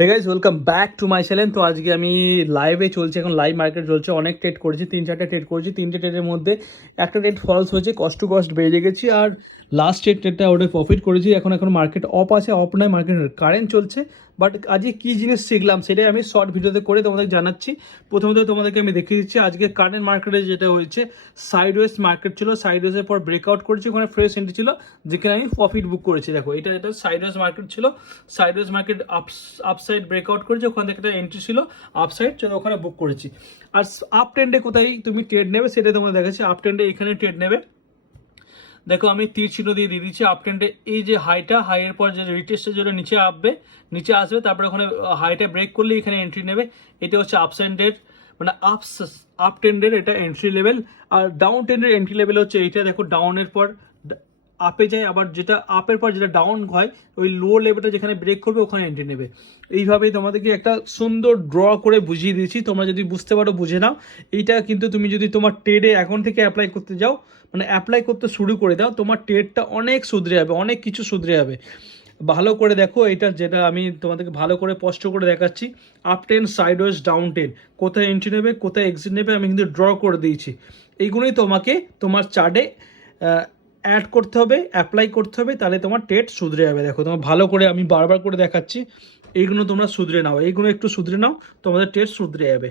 Hey guys, welcome back to my channel. তো আজকে আমি লাইভে চলছে, এখন লাইভ মার্কেট চলছে। অনেক ট্রেড করেছি, 3-4টা ট্রেড করেছি। 3টে ট্রেডের মধ্যে একটা ট্রেড ফলস হয়েছে, কষ্ট বেরিয়ে গেছি। আর লাস্ট ট্রেডটা ওটা প্রফিট করেছি। এখন মার্কেট অফ আছে, অফ নয়, মার্কেট কারেন্ট চলছে। বাট আজকে কী জিনিস শিখলাম সেটাই আমি শর্ট ভিডিওতে করে তোমাদের জানাচ্ছি। প্রথমত তোমাদেরকে আমি দেখিয়ে দিচ্ছি আজকে কারেন্ট মার্কেটে যেটা হয়েছে, সাইডওয়েজ মার্কেট ছিল, সাইডওয়েজের পর ব্রেকআউট করেছি, ওখানে ফ্রেশ এন্ট্রি ছিল, যেখানে আমি প্রফিট বুক করেছি। দেখো এটা সাইডওয়েজ মার্কেট ছিল, সাইডওয়েজ মার্কেট আপসাইড ব্রেকআউট করেছে, ওখান থেকে একটা এন্ট্রি ছিল আপসাইড, চলো ওখানে বুক করেছি। আর আপ ট্রেন্ডে কোথায় তুমি ট্রেড নেবে সেটা তোমরা দেখাচ্ছি। আপ ট্রেন্ডে এখানে ট্রেড নেবে, দেখো আমি তীর চিহ্ন দিয়ে দিচ্ছি। আপ ট্রেন্ডে এই যে হাইয়ের পর যে রিটেস্টের জন্য নিচে আসবে, তারপরে ওখানে হাইটা ব্রেক করলে এখানে এন্ট্রি নেবে। এটা হচ্ছে আপসাইডের মানে আপ ট্রেন্ডের এটা এন্ট্রি লেভেল। আর ডাউন ট্রেন্ডের এন্ট্রি লেভেল হচ্ছে এইটা। দেখো ডাউনের পর আপে যায়, আবার যেটা আপের পর যেটা ডাউন হয় ওই লো লেভেলটা যেখানে ব্রেক করবে ওখানে এন্ট্রি নেবে। এইভাবেই তোমাদেরকে একটা সুন্দর ড্র করে বুঝিয়ে দিয়েছি, তোমরা যদি বুঝতে পারো বুঝে নাও। এইটা কিন্তু তুমি যদি তোমার ট্রেডে এখন থেকে অ্যাপ্লাই করতে যাও, মানে অ্যাপ্লাই করতে শুরু করে দাও, তোমার ট্রেডটা অনেক শুধরে যাবে, অনেক কিছু শুধরে যাবে। ভালো করে দেখো, এটা যেটা আমি তোমাদেরকে ভালো করে স্পষ্ট করে দেখাচ্ছি। Up ten, sideways, down ten, কোথায় এন্ট্রি নেবে কোথায় এক্সিট নেবে আমি কিন্তু ড্র করে দিয়েছি। এইগুলোই তোমাকে তোমার চার্টে অ্যাড করতে হবে, অ্যাপ্লাই করতে হবে, তাহলে তোমার ট্রেড শুধরে যাবে। দেখো তোমার ভালো করে আমি বারবার করে দেখাচ্ছি, এইগুলো তোমরা শুধরে নাও, এইগুলো একটু শুধরে নাও, তোমাদের ট্রেড শুধরে যাবে।